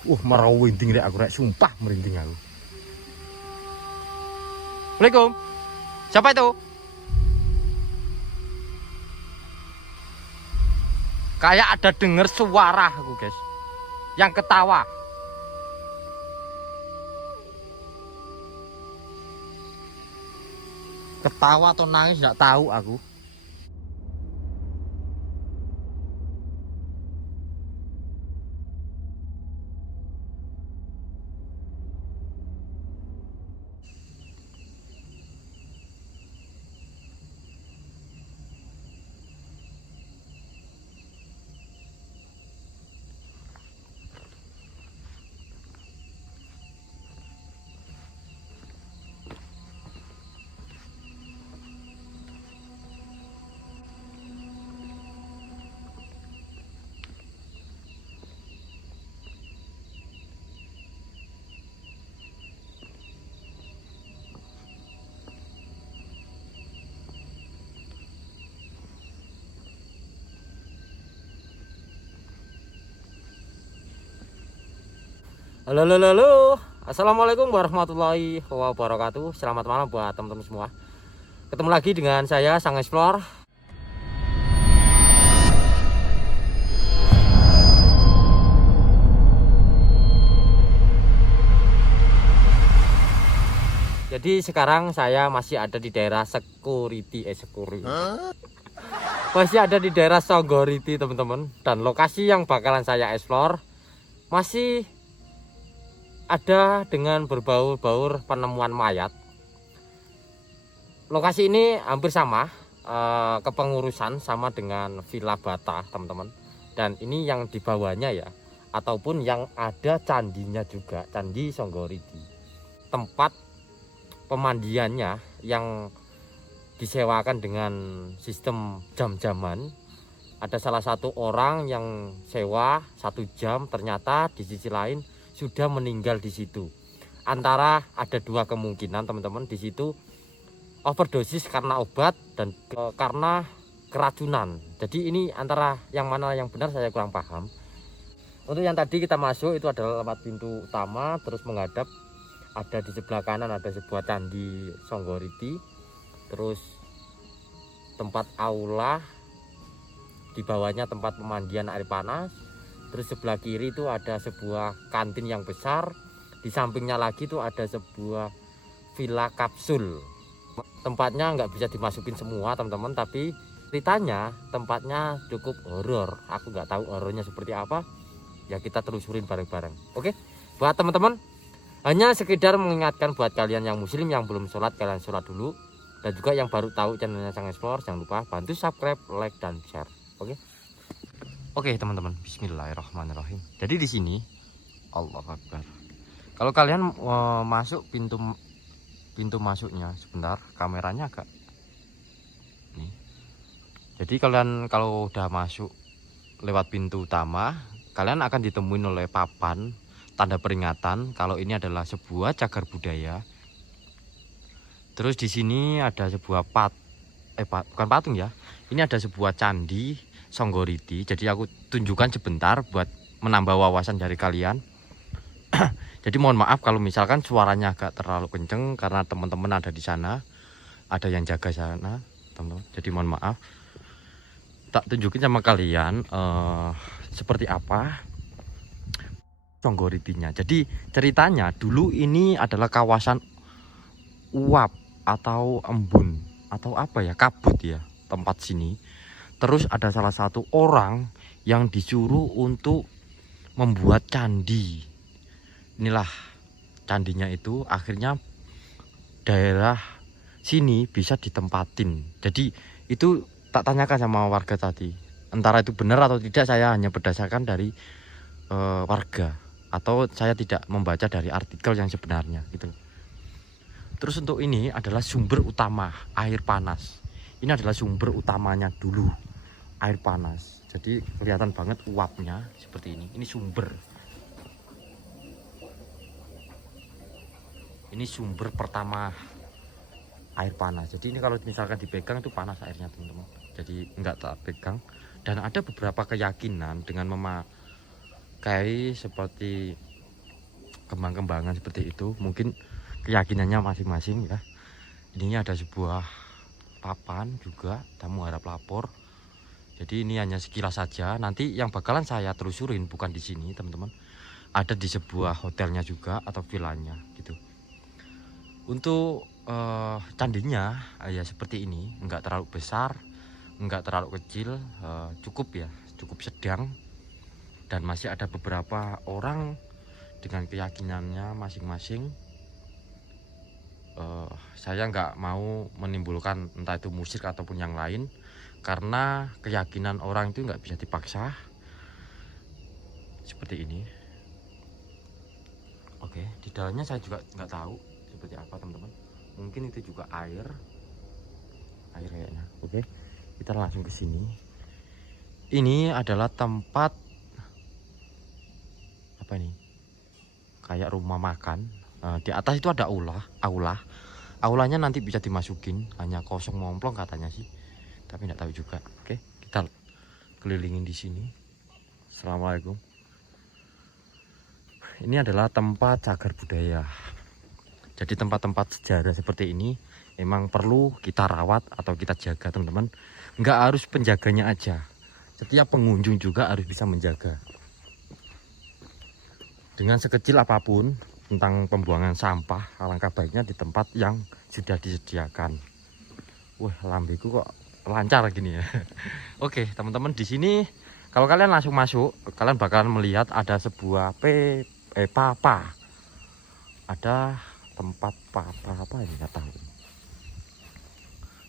Merinding rek aku rek, sumpah merinding aku. Assalamualaikum. Siapa itu? Kayak ada denger suara aku, guys. Yang ketawa. Ketawa atau nangis enggak tahu aku. Halo, halo, halo. Assalamualaikum warahmatullahi wabarakatuh. Selamat malam buat teman-teman semua. Ketemu lagi dengan saya, Sang Explore. Jadi sekarang saya masih ada di daerah masih ada di daerah Songgoriti, teman-teman. Dan lokasi yang bakalan saya explore masih ada dengan berbaur-baur penemuan mayat. Lokasi ini hampir sama, kepengurusan sama dengan Villa Bata, teman-teman. Dan ini yang di bawahnya ya, ataupun yang ada candinya juga, Candi Songgoriti. Tempat pemandiannya yang disewakan dengan sistem jam-jaman. Ada salah satu orang yang sewa 1 jam, ternyata di sisi lain sudah meninggal di situ. Antara ada 2 kemungkinan, teman-teman. Di situ overdosis karena obat dan karena keracunan. Jadi ini antara yang mana yang benar saya kurang paham. Untuk yang tadi kita masuk itu adalah lewat pintu utama, terus menghadap ada di sebelah kanan ada sebuah candi Songgoriti. Terus tempat aula, di bawahnya tempat pemandian air panas. Terus sebelah kiri itu ada sebuah kantin yang besar. Di sampingnya lagi itu ada sebuah villa kapsul. Tempatnya nggak bisa dimasukin semua, teman-teman, tapi ceritanya tempatnya cukup horor. Aku nggak tahu horornya seperti apa. Ya kita telusurin bareng-bareng. Oke, buat teman-teman, hanya sekedar mengingatkan buat kalian yang muslim yang belum sholat, kalian sholat dulu. Dan juga yang baru tahu channelnya Sang Explore, jangan lupa bantu subscribe, like, dan share. Oke. Oke teman-teman, bismillahirrahmanirrahim. Jadi di sini Allahu Akbar. Kalau kalian masuk pintu masuknya, sebentar kameranya agak nih. Jadi kalian kalau udah masuk lewat pintu utama, kalian akan ditemuin oleh papan tanda peringatan kalau ini adalah sebuah cagar budaya. Terus di sini ada sebuah bukan patung ya. Ini ada sebuah candi Songgoriti. Jadi aku tunjukkan sebentar buat menambah wawasan dari kalian. Jadi mohon maaf kalau misalkan suaranya agak terlalu kenceng karena teman-teman ada di sana, ada yang jaga sana, teman-teman. Jadi mohon maaf. Tak tunjukin sama kalian seperti apa Songgoritinya. Jadi ceritanya dulu ini adalah kawasan uap atau embun atau apa ya, kabut ya tempat sini. Terus ada salah satu orang yang disuruh untuk membuat candi. Inilah candinya itu, akhirnya daerah sini bisa ditempatin. Jadi itu tak tanyakan sama warga tadi. Antara itu benar atau tidak saya hanya berdasarkan dari warga. Atau saya tidak membaca dari artikel yang sebenarnya gitu. Terus untuk ini adalah sumber utama air panas. Ini adalah sumber utamanya dulu, air panas. Jadi kelihatan banget uapnya seperti ini. Ini sumber. Ini sumber pertama air panas. Jadi ini kalau misalkan dipegang itu panas airnya, teman-teman. Jadi enggak tak pegang. Dan ada beberapa keyakinan dengan memakai seperti kembang-kembangan seperti itu. Mungkin keyakinannya masing-masing ya. Ini ada sebuah papan juga, tamu harap lapor. Jadi ini hanya sekilas saja. Nanti yang bakalan saya telusurin bukan di sini, teman-teman. Ada di sebuah hotelnya juga atau villanya gitu. Untuk candinya ya seperti ini, enggak terlalu besar, enggak terlalu kecil, cukup ya, cukup sedang. Dan masih ada beberapa orang dengan keyakinannya masing-masing. Saya nggak mau menimbulkan entah itu musik ataupun yang lain, karena keyakinan orang itu nggak bisa dipaksa. Seperti ini. Oke, di dalamnya saya juga nggak tahu seperti apa, teman-teman. Mungkin itu juga air kayaknya. Oke, kita langsung ke sini. Ini adalah tempat apa ini? Kayak rumah makan. Di atas itu ada aulanya nanti bisa dimasukin, hanya kosong momplong katanya sih, tapi nggak tahu juga. Oke, kita kelilingin di sini. Assalamualaikum. Ini adalah tempat cagar budaya. Jadi tempat-tempat sejarah seperti ini memang perlu kita rawat atau kita jaga, teman-teman. Nggak harus penjaganya aja, setiap pengunjung juga harus bisa menjaga. Dengan sekecil apapun tentang pembuangan sampah, alangkah baiknya di tempat yang sudah disediakan. Wah, lambeku kok lancar gini ya. Oke, teman-teman, di sini kalau kalian langsung masuk, kalian bakalan melihat ada sebuah papa. Ada tempat papa apa ini nggak tahu.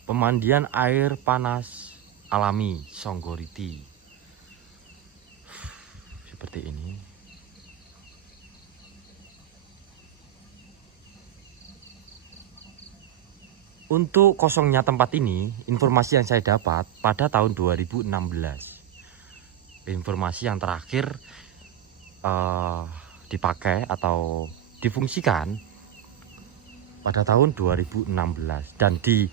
Pemandian air panas alami Songgoriti. Seperti ini. Untuk kosongnya tempat ini, informasi yang saya dapat pada tahun 2016. Informasi yang terakhir dipakai atau difungsikan pada tahun 2016. Dan di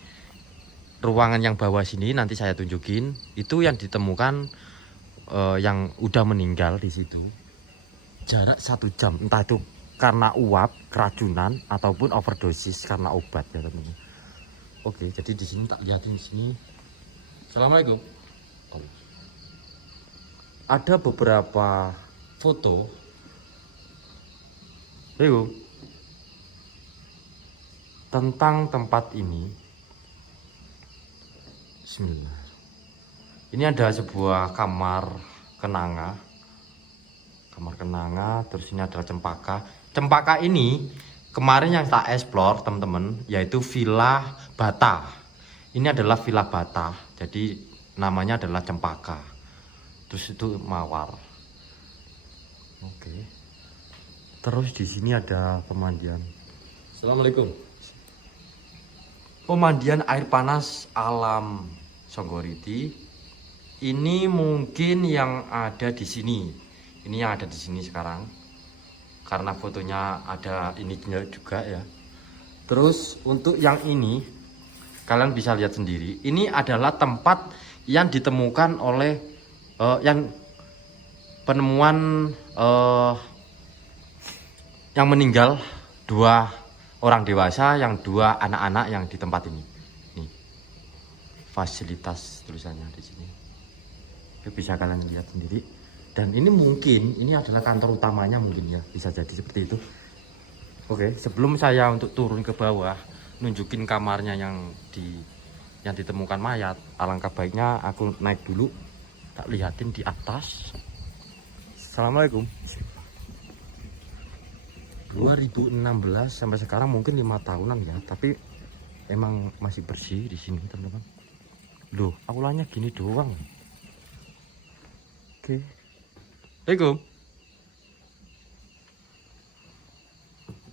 ruangan yang bawah sini nanti saya tunjukin, itu yang ditemukan yang udah meninggal di situ. Jarak 1 jam, entah itu karena uap, keracunan, ataupun overdosis karena obat ya, teman-teman. Oke, jadi di sini tak lihatin di sini. Assalamualaikum. Ada beberapa foto. Tentang tempat ini. Bismillah. Ini ada sebuah kamar kenanga. Terus ini adalah cempaka. Cempaka ini kemarin yang tak explore, teman-teman, yaitu Villa Bata. Ini adalah Villa Bata, jadi namanya adalah cempaka. Terus itu mawar. Oke. Terus di sini ada pemandian. Assalamualaikum. Pemandian air panas alam Songgoriti. Ini mungkin yang ada di sini. Ini yang ada di sini sekarang. Karena fotonya ada ini juga ya. Terus untuk yang ini kalian bisa lihat sendiri. Ini adalah tempat yang ditemukan oleh yang penemuan yang meninggal 2 orang dewasa, yang 2 anak-anak yang di tempat ini. Nih, fasilitas tulisannya di sini. Itu bisa kalian lihat sendiri. Dan ini mungkin ini adalah kantor utamanya, mungkin ya, bisa jadi seperti itu. Oke, sebelum saya untuk turun ke bawah nunjukin kamarnya yang ditemukan mayat, alangkah baiknya aku naik dulu, tak lihatin di atas. Assalamualaikum. 2016 sampai sekarang mungkin 5 tahunan ya, tapi emang masih bersih di sini, teman-teman. Loh, aulanya gini doang. Oke. Assalamualaikum.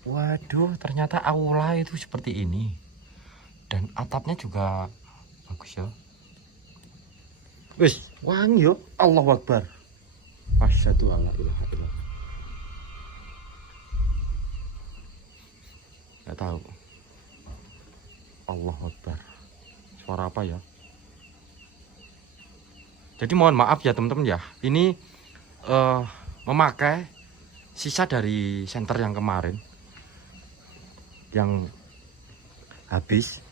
Waduh, ternyata aula itu seperti ini. Dan atapnya juga bagus ya. Wis, wangi yo. Allahu Akbar. Asyhadu alla ilaha illallah. Enggak tahu. Allahu Akbar. Suara apa ya? Jadi mohon maaf ya, teman-teman ya. Ini memakai sisa dari senter yang kemarin yang habis.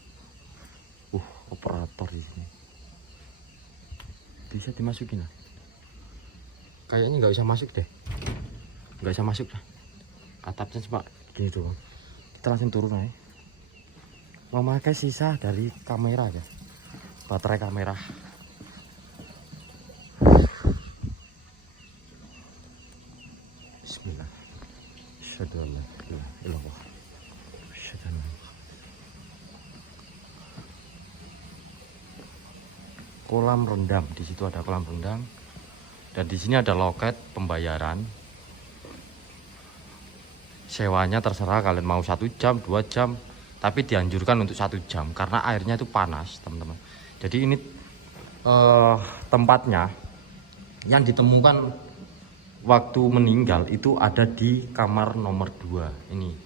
Operator di sini bisa dimasukin lah. Kayaknya nggak bisa masuk deh, nggak bisa masuk lah. Atapnya cuma gini doang. Kita langsung turun aja. Memakai sisa dari kamera ya, baterai kamera. Bismillah. Asyhadu an la ilaha illallah. Asyhadu anna kolam rendang. Di situ ada kolam rendang dan di sini ada loket pembayaran. Sewanya terserah kalian mau 1 jam 2 jam, tapi dianjurkan untuk 1 jam karena airnya itu panas teman-teman. Jadi ini tempatnya yang ditemukan waktu meninggal itu ada di kamar nomor 2 ini,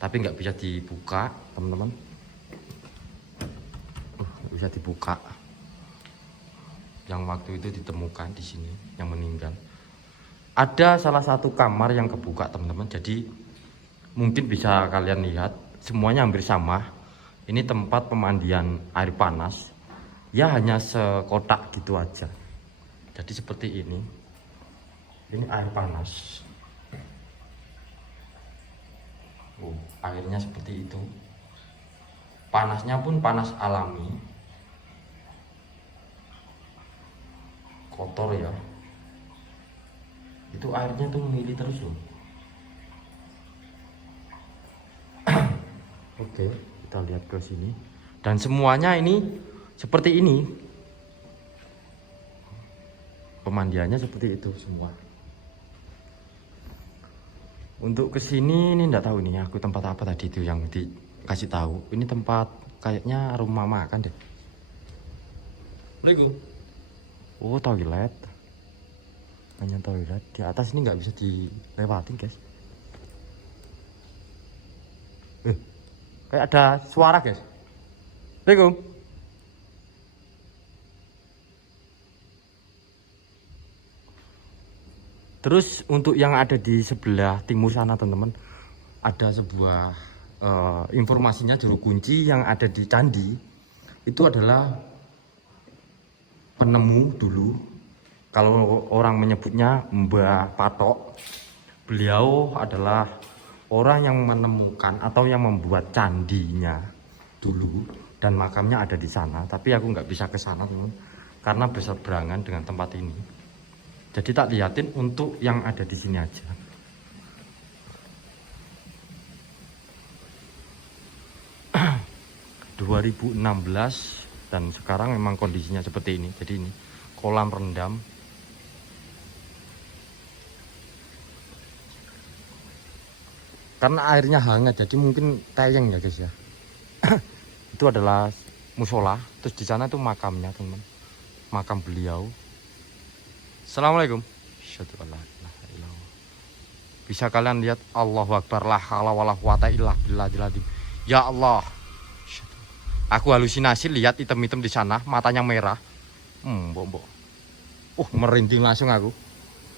tapi nggak bisa dibuka teman-teman. Bisa dibuka. Yang waktu itu ditemukan di sini yang meninggal. Ada salah satu kamar yang kebuka teman-teman. Jadi mungkin bisa kalian lihat semuanya hampir sama. Ini tempat pemandian air panas. Ya hanya sekotak gitu aja. Jadi seperti ini. Ini air panas. Airnya seperti itu. Panasnya pun panas alami. Kotor ya. Itu airnya tuh mengalir terus loh. Oke, kita lihat ke sini. Dan semuanya ini seperti ini. Pemandiannya seperti itu semua. Untuk ke sini ini enggak tahu nih aku tempat apa tadi itu yang dikasih tahu. Ini tempat kayaknya rumah makan deh. Assalamualaikum. Oh, toilet. Hanya toilet. Di atas ini nggak bisa dilewatin, guys. Kayak ada suara, guys. Assalamualaikum. Terus untuk yang ada di sebelah timur sana, teman-teman, ada sebuah informasinya juru kunci yang ada di candi. Itu adalah penemu dulu, kalau orang menyebutnya Mbah Patok. Beliau adalah orang yang menemukan atau yang membuat candinya dulu dan makamnya ada di sana. Tapi aku nggak bisa ke sana teman, karena berseberangan dengan tempat ini. Jadi tak liatin untuk yang ada di sini aja. ...2016 dan sekarang memang kondisinya seperti ini. Jadi ini kolam rendam. Karena airnya hangat jadi mungkin tayang ya guys ya. Itu adalah musola. Terus di sana tuh makamnya teman, makam beliau. Assalamualaikum. Bisa kalian lihat Allahu Akbar, la haula wala quwata illa billah. Ya Allah. Aku halusinasi lihat item-item di sana, matanya merah. Mbok. Merinding langsung aku.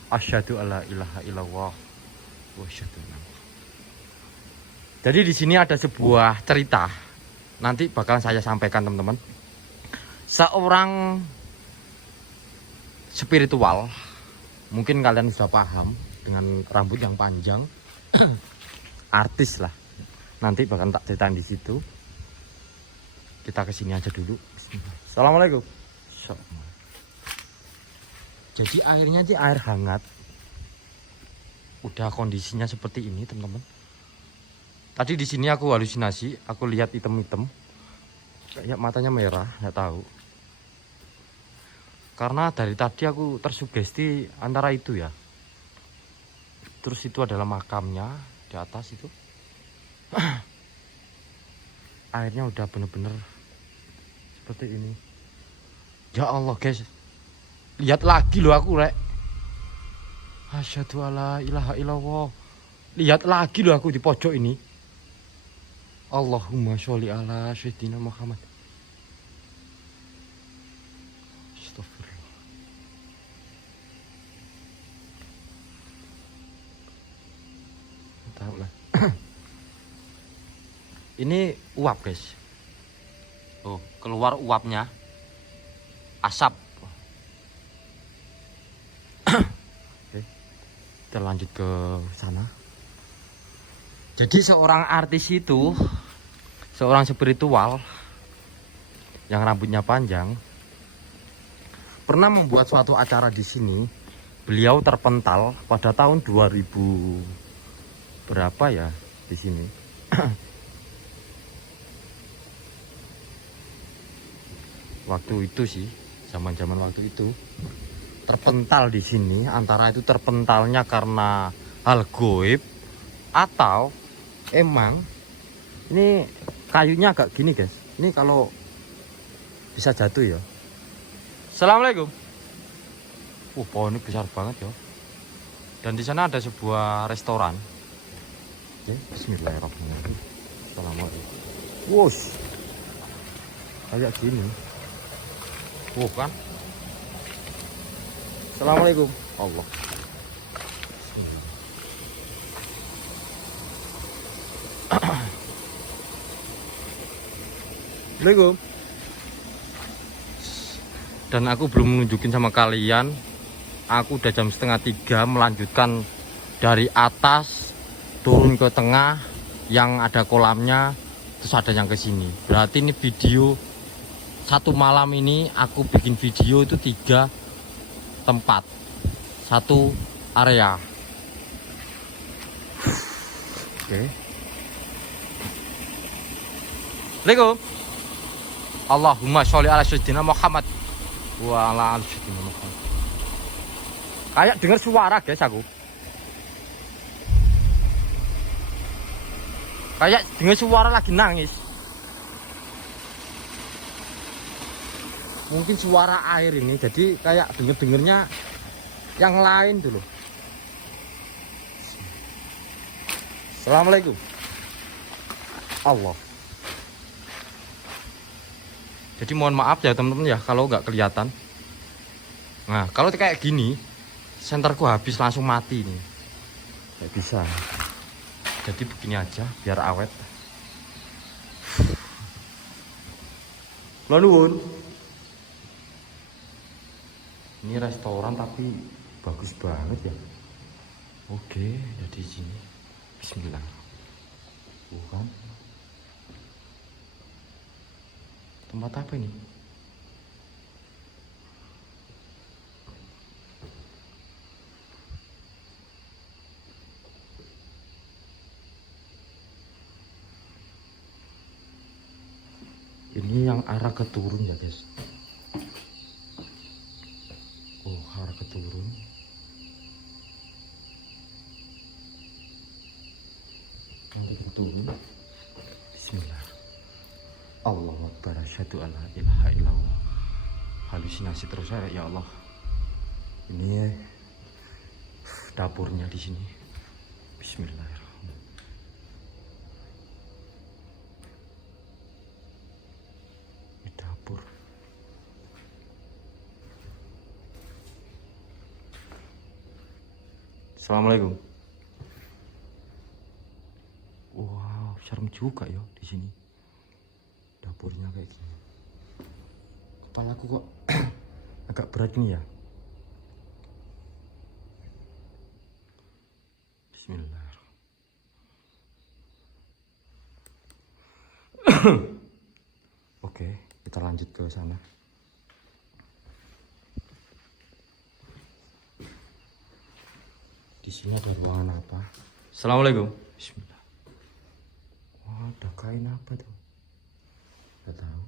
Asyhadu alla ilaha illallah wa asyhadu anna. Jadi di sini ada sebuah cerita. Nanti bakal saya sampaikan teman-teman. Seorang spiritual, mungkin kalian sudah paham, dengan rambut yang panjang. Artis lah. Nanti bakal tak ceritain di situ. Kita kesini aja dulu. Assalamualaikum. Jadi airnya sih air hangat. Udah kondisinya seperti ini teman-teman. Tadi di sini aku halusinasi, aku lihat item-item. Kayak matanya merah, nggak tahu. Karena dari tadi aku tersugesti antara itu ya. Terus itu adalah makamnya di atas itu. Airnya udah bener-bener seperti ini. Ya Allah guys, lihat lagi loh aku rek. Asyhadu alla ilaha illallah. Lihat lagi loh aku di pojok ini. Allahumma sholli ala sayyidina Muhammad. Astagfirullah. tahu lah. Ini uap guys. Oh, keluar uapnya, asap. Oke, kita lanjut ke sana. Jadi seorang artis itu, seorang spiritual yang rambutnya panjang, pernah membuat suatu acara di sini. Beliau terpental pada tahun 2000 berapa ya di sini. Waktu itu sih, zaman-zaman waktu itu terpental di sini. Antara itu terpentalnya karena hal goib atau emang ini kayunya agak gini guys. Ini kalau bisa jatuh ya. Assalamualaikum. Pohon ini besar banget ya. Dan di sana ada sebuah restoran. Oke, bismillahirrahmanirrahim. Assalamualaikum. Wush. Kayak gini. Kan? Assalamualaikum. Allah. Assalamualaikum. Dan aku belum menunjukin sama kalian. Aku udah jam 2:30 melanjutkan dari atas turun ke tengah yang ada kolamnya, terus ada yang ke sini. Berarti ini video satu malam ini aku bikin video itu 3 tempat, 1 area. Oke. Assalamualaikum. Allahumma sholli ala sayyidina Muhammad wa ala ali sayyidina Muhammad. Kayak dengar suara guys aku. Kayak dengar suara lagi nangis. Mungkin suara air ini, jadi kayak denger-dengernya yang lain dulu. Assalamualaikum. Allah. Jadi mohon maaf ya teman-teman ya kalau nggak kelihatan. Nah kalau kayak gini, senterku habis langsung mati nih. Nggak bisa. Jadi begini aja biar awet. Kula nuwun. Ini restoran tapi bagus banget ya. Oke, jadi sini. Bismillah. Bukan. Tempat apa ini? Ini yang arah ke turun ya guys. Oh, arah ke turun. Arah ke turun. Bismillah. Allahu Akbar, asyhadu alla ilaha illallah. Halusinasi terus ya Allah. Ini dapurnya di sini. Bismillahirrahmanirrahim. Assalamualaikum. Wow, serem juga ya di sini. Dapurnya kayak gini. Kepalaku kok agak berat nih ya. Bismillahirrahmanirrahim. Oke, kita lanjut ke sana. Di sini ada ruangan apa? Assalamualaikum. Bismillah. Wah, ada kain apa tuh? Nggak tahu.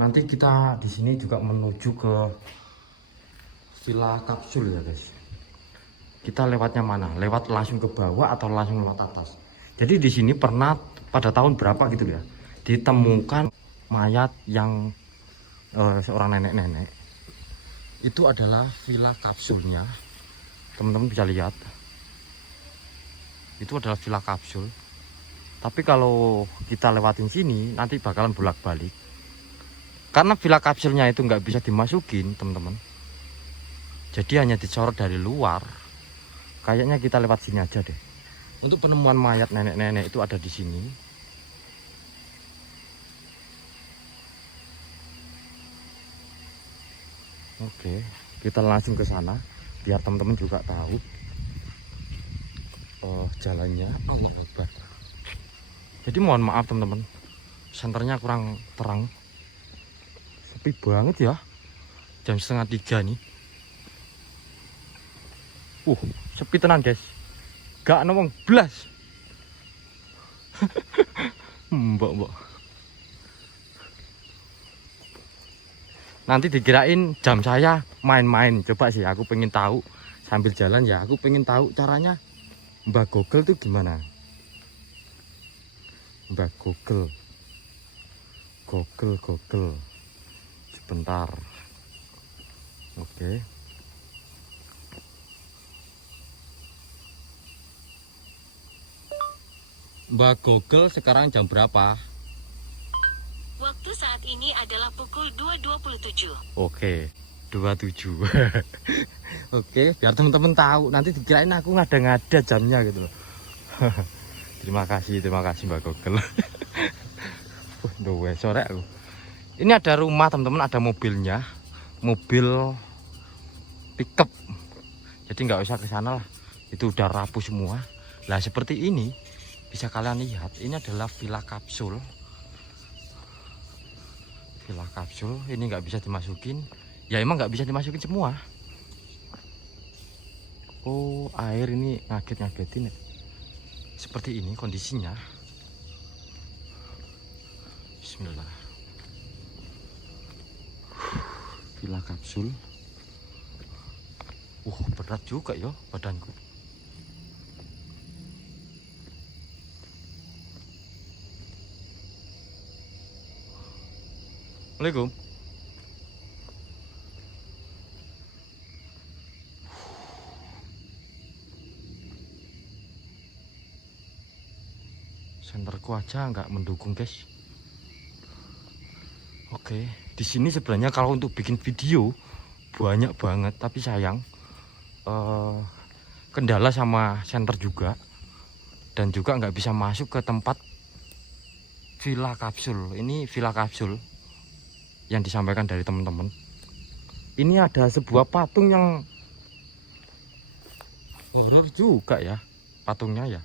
Nanti kita di sini juga menuju ke villa kapsul ya guys. Kita lewatnya mana? Lewat langsung ke bawah atau langsung lewat atas? Jadi di sini pernah pada tahun berapa gitu ya, ditemukan mayat yang seorang nenek-nenek. Itu adalah villa kapsulnya. Teman-teman bisa lihat, itu adalah villa kapsul. Tapi kalau kita lewatin sini nanti bakalan bolak-balik, karena villa kapsulnya itu nggak bisa dimasukin teman-teman. Jadi hanya disorot dari luar. Kayaknya kita lewat sini aja deh. Untuk penemuan mayat nenek-nenek itu ada di sini. Oke, kita langsung ke sana biar teman-teman juga tahu jalannya. Allah Akbar. Jadi mohon maaf teman-teman, senternya kurang terang, sepi banget ya. Jam 2:30 nih. Sepi tenan guys, gak ngomong blas. Mbok. Nanti dikirain jam saya main-main. Coba sih aku pengen tahu sambil jalan ya. Aku pengen tahu caranya Mbak Google tuh gimana. Mbak Google. Google. Sebentar. Oke. Mbak Google sekarang jam berapa? Waktu saat ini adalah pukul 2.27. Oke, 27. Oke, biar teman-teman tahu. Nanti dikirain aku ngada-ngada jamnya gitu loh. Terima kasih Mbak Google. Sore aku. Ini ada rumah teman-teman, ada mobilnya. Mobil pickup. Jadi nggak usah ke sana lah. Itu udah rapuh semua. Lah seperti ini bisa kalian lihat. Ini adalah villa kapsul. Villa kapsul ini nggak bisa dimasukin, ya emang nggak bisa dimasukin semua. Oh, air ini ngagetin ya. Seperti ini kondisinya. Bismillah. Villa kapsul. Berat juga ya badanku. Assalamualaikum. Senterku aja nggak mendukung guys. Oke, di sini sebenarnya kalau untuk bikin video banyak banget, tapi sayang kendala sama senter juga, dan juga nggak bisa masuk ke tempat villa kapsul. Ini villa kapsul yang disampaikan dari teman-teman. Ini ada sebuah patung yang horor juga ya, patungnya ya.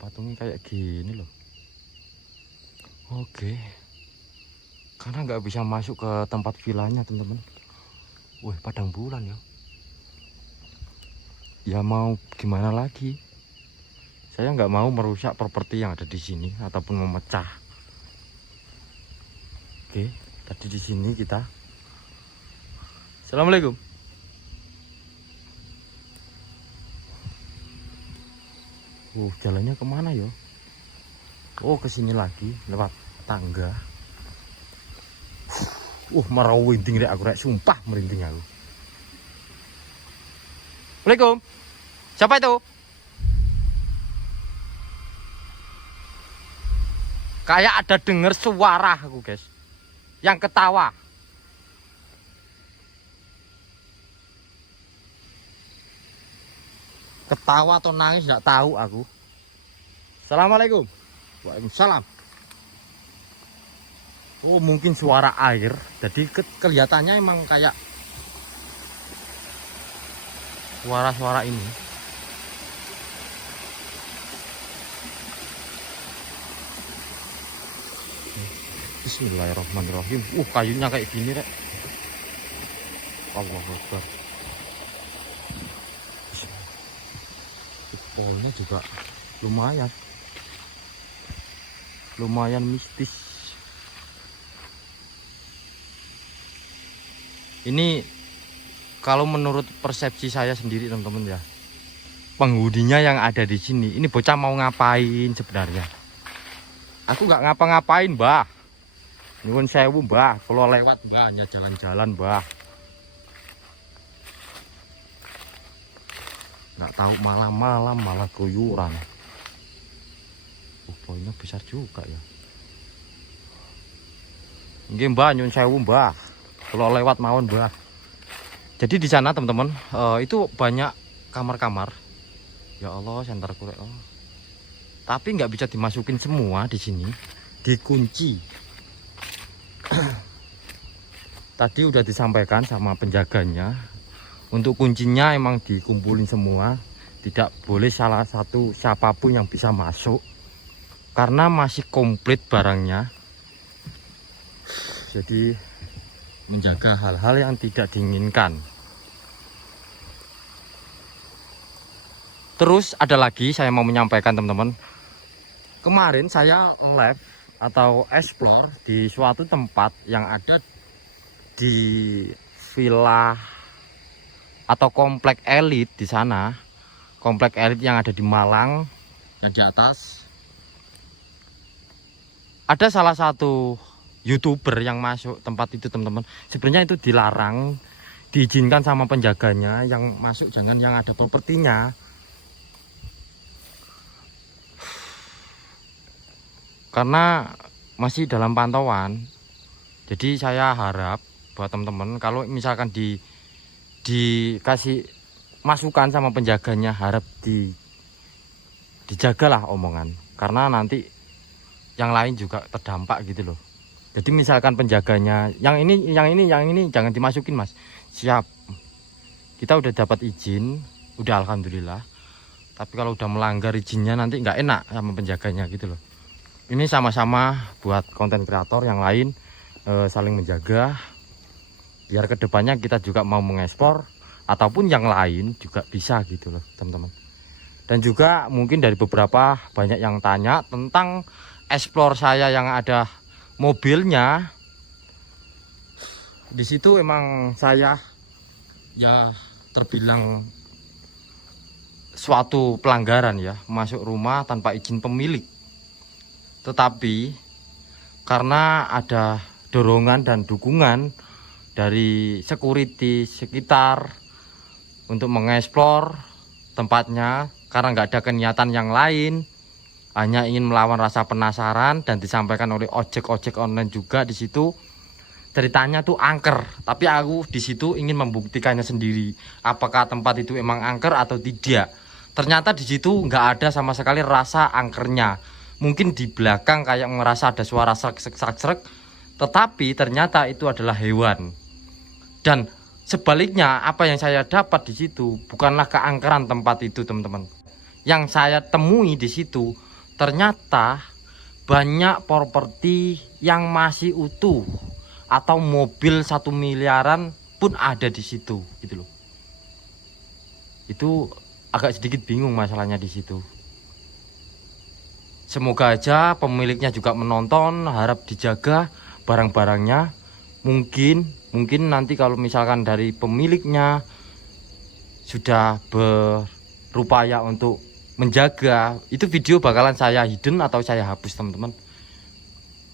Patungnya kayak gini loh. Oke, karena nggak bisa masuk ke tempat villanya teman-teman. Padang bulan ya. Ya mau gimana lagi? Saya nggak mau merusak properti yang ada di sini ataupun memecah. Oke, tadi di sini kita. Assalamualaikum. Jalannya kemana ya? Ke sini lagi lewat tangga. Marau winting deh aku rek, sumpah merinding aku. Assalamualaikum. Siapa itu? Kayak ada denger suara aku guys, yang ketawa. Ketawa atau nangis nggak tahu aku. Assalamualaikum. Waalaikumsalam. Mungkin suara air. Jadi kelihatannya emang kayak suara-suara ini. Bismillahirrahmanirrahim. Kayunya kayak gini rek. Allahu Akbar. Polnya juga lumayan mistis. Ini kalau menurut persepsi saya sendiri teman-teman ya, penghuninya yang ada di sini, ini bocah mau ngapain sebenarnya? Aku nggak ngapa-ngapain, Mbah. Nyuwun sewu, Mbah. Kalau lewat, Mbah, hanya jalan-jalan, Mbah. Nggak tahu malam-malam malah keluyuran. Poinnya besar juga ya. Nggih, Mbah, nyuwun sewu, Mbah. Kalau lewat mawon, Mbah. Jadi di sana teman-teman itu banyak kamar-kamar. Ya Allah, sentar kurek. Oh. Tapi nggak bisa dimasukin semua di sini, dikunci. Tadi udah disampaikan sama penjaganya, untuk kuncinya emang dikumpulin semua, tidak boleh salah satu siapapun yang bisa masuk, karena masih komplit barangnya. Jadi menjaga hal-hal yang tidak diinginkan. Terus ada lagi saya mau menyampaikan teman-teman. Kemarin saya live atau explore di suatu tempat yang ada di villa atau komplek elit di sana. Komplek elit yang ada di Malang, yang di atas. Ada salah satu YouTuber yang masuk tempat itu teman-teman. Sebenarnya itu dilarang, diizinkan sama penjaganya, yang masuk jangan yang ada propertinya. Karena masih dalam pantauan. Jadi saya harap buat teman-teman, kalau misalkan dikasih masukan sama penjaganya, harap dijagalah omongan, karena nanti yang lain juga terdampak gitu loh. Jadi misalkan penjaganya yang ini jangan dimasukin mas, siap, kita udah dapat izin, udah alhamdulillah. Tapi kalau udah melanggar izinnya nanti nggak enak sama penjaganya gitu loh. Ini sama-sama buat konten kreator yang lain saling menjaga, biar kedepannya kita juga mau mengekspor ataupun yang lain juga bisa gitu loh teman-teman. Dan juga mungkin dari beberapa banyak yang tanya tentang explore saya yang ada mobilnya. Di situ emang saya ya terbilang suatu pelanggaran ya, masuk rumah tanpa izin pemilik. Tetapi karena ada dorongan dan dukungan dari security sekitar untuk mengeksplor tempatnya, karena nggak ada kegiatan yang lain, hanya ingin melawan rasa penasaran, dan disampaikan oleh ojek online juga di situ. Ceritanya tuh angker, tapi aku di situ ingin membuktikannya sendiri, apakah tempat itu emang angker atau tidak. Ternyata di situ nggak ada sama sekali rasa angkernya. Mungkin di belakang kayak ngerasa ada suara srek, tetapi ternyata itu adalah hewan. Dan sebaliknya, apa yang saya dapat di situ bukanlah keangkeran tempat itu teman-teman. Yang saya temui di situ ternyata banyak properti yang masih utuh, atau mobil 1 miliaran pun ada di situ gitu loh. Itu agak sedikit bingung masalahnya di situ. Semoga aja pemiliknya juga menonton, harap dijaga barang-barangnya. Mungkin nanti kalau misalkan dari pemiliknya sudah berupaya untuk menjaga, itu video bakalan saya hidden atau saya hapus teman-teman.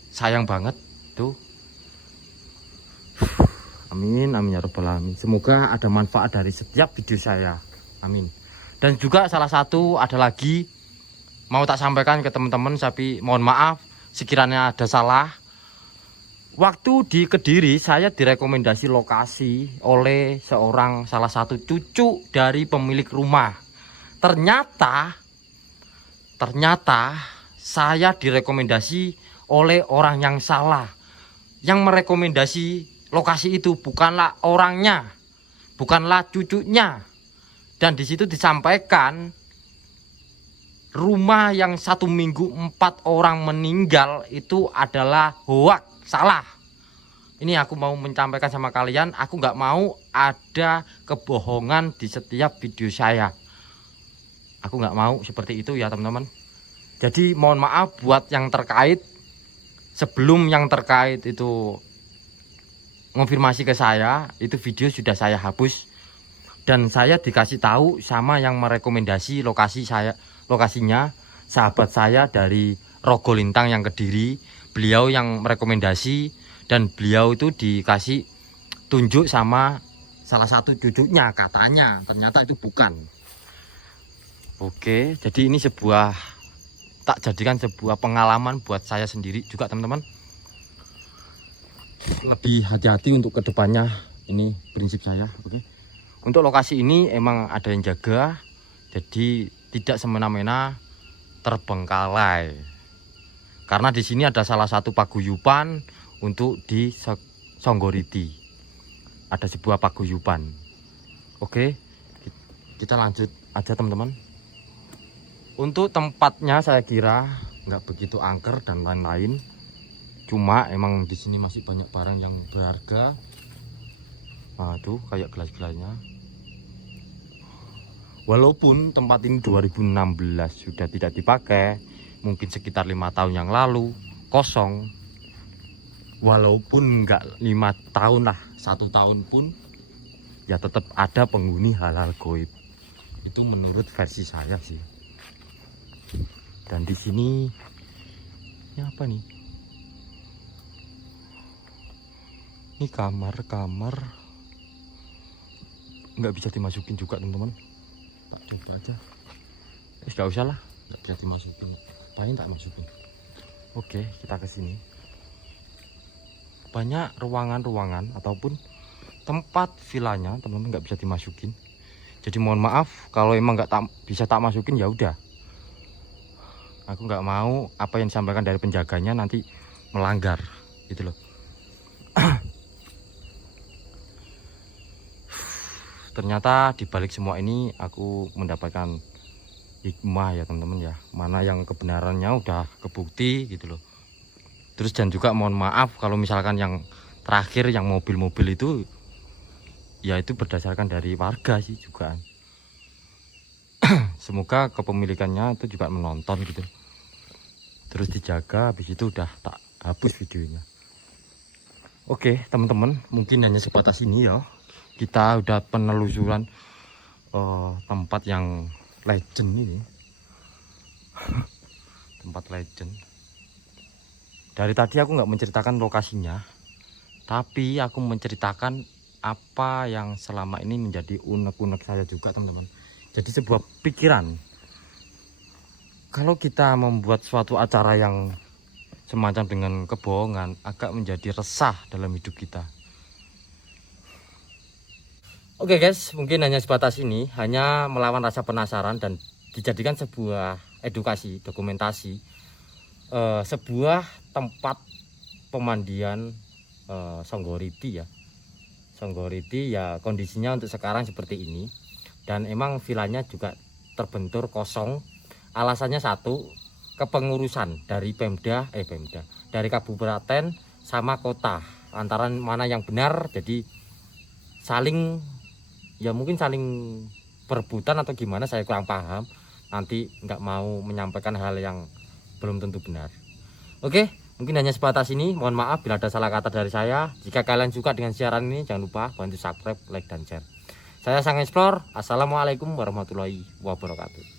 Sayang banget tuh. Amin, amin ya rabbal alamin. Semoga ada manfaat dari setiap video saya. Amin. Dan juga salah satu ada lagi mau tak sampaikan ke teman-teman, tapi mohon maaf sekiranya ada salah. Waktu di Kediri saya direkomendasi lokasi oleh salah satu cucu dari pemilik rumah. Ternyata saya direkomendasi oleh orang yang salah. Yang merekomendasi lokasi itu bukanlah orangnya, bukanlah cucunya. Dan di situ disampaikan rumah yang 1 minggu 4 orang meninggal itu adalah hoak, salah. Ini aku mau menyampaikan sama kalian, aku nggak mau ada kebohongan di setiap video saya. Aku nggak mau seperti itu ya teman-teman. Jadi mohon maaf buat yang terkait, sebelum yang terkait itu konfirmasi ke saya, itu video sudah saya hapus. Dan saya dikasih tahu sama yang merekomendasi lokasinya, sahabat saya dari Rogolintang yang Kediri. Beliau yang merekomendasi, dan beliau itu dikasih tunjuk sama salah satu cucunya, katanya ternyata itu bukan. Oke, jadi ini tak jadikan sebuah pengalaman buat saya sendiri juga teman-teman. Lebih hati-hati untuk kedepannya, ini prinsip saya. Oke. Untuk lokasi ini emang ada yang jaga, jadi tidak semena-mena terbengkalai. Karena di sini ada salah satu paguyuban untuk di Songgoriti. Ada sebuah paguyuban. Oke, kita lanjut aja teman-teman. Untuk tempatnya saya kira nggak begitu angker dan lain-lain. Cuma emang di sini masih banyak barang yang berharga. Nah, tuh kayak gelas-gelasnya. Walaupun tempat ini 2016 sudah tidak dipakai, mungkin sekitar 5 tahun yang lalu kosong. Walaupun nggak 5 tahun lah, 1 tahun pun ya tetap ada penghuni halal goib. Itu menurut versi saya sih. Dan di sini ini apa nih? Ini kamar nggak bisa dimasukin juga teman-teman. Tak coba aja. Nggak usah lah, nggak bisa dimasukin. Paling tak masukin. Oke, kita ke sini. Banyak ruangan-ruangan ataupun tempat vilanya teman-teman nggak bisa dimasukin. Jadi mohon maaf kalau emang nggak bisa tak masukin, ya udah. Aku nggak mau apa yang disampaikan dari penjaganya nanti melanggar gitu loh. Ternyata di balik semua ini aku mendapatkan hikmah ya teman-teman ya. Mana yang kebenarannya udah kebukti gitu loh. Terus dan juga mohon maaf kalau misalkan yang terakhir yang mobil-mobil itu ya itu berdasarkan dari warga sih juga. Semoga kepemilikannya itu juga menonton gitu. Terus dijaga, habis itu udah tak hapus videonya. Oke teman-teman, mungkin hanya sebatas ini ya. Kita udah penelusuran tempat yang legend ini. Tempat legend. Dari tadi aku nggak menceritakan lokasinya, tapi aku menceritakan apa yang selama ini menjadi unek-unek saya juga teman-teman. Jadi sebuah pikiran, kalau kita membuat suatu acara yang semacam dengan kebohongan, agak menjadi resah dalam hidup kita. Oke guys, mungkin hanya sebatas ini, hanya melawan rasa penasaran dan dijadikan sebuah edukasi, dokumentasi, sebuah tempat pemandian Songgoriti ya. Songgoriti ya, kondisinya untuk sekarang seperti ini. Dan emang vilanya juga terbentur kosong. Alasannya satu, kepengurusan dari Pemda, dari kabupaten sama kota. Antara mana yang benar, jadi saling, ya mungkin saling perebutan atau gimana, saya kurang paham. Nanti nggak mau menyampaikan hal yang belum tentu benar. Oke, mungkin hanya sebatas ini. Mohon maaf bila ada salah kata dari saya. Jika kalian suka dengan siaran ini, jangan lupa bantu subscribe, like, dan share. Saya Sang Explore. Assalamualaikum warahmatullahi wabarakatuh.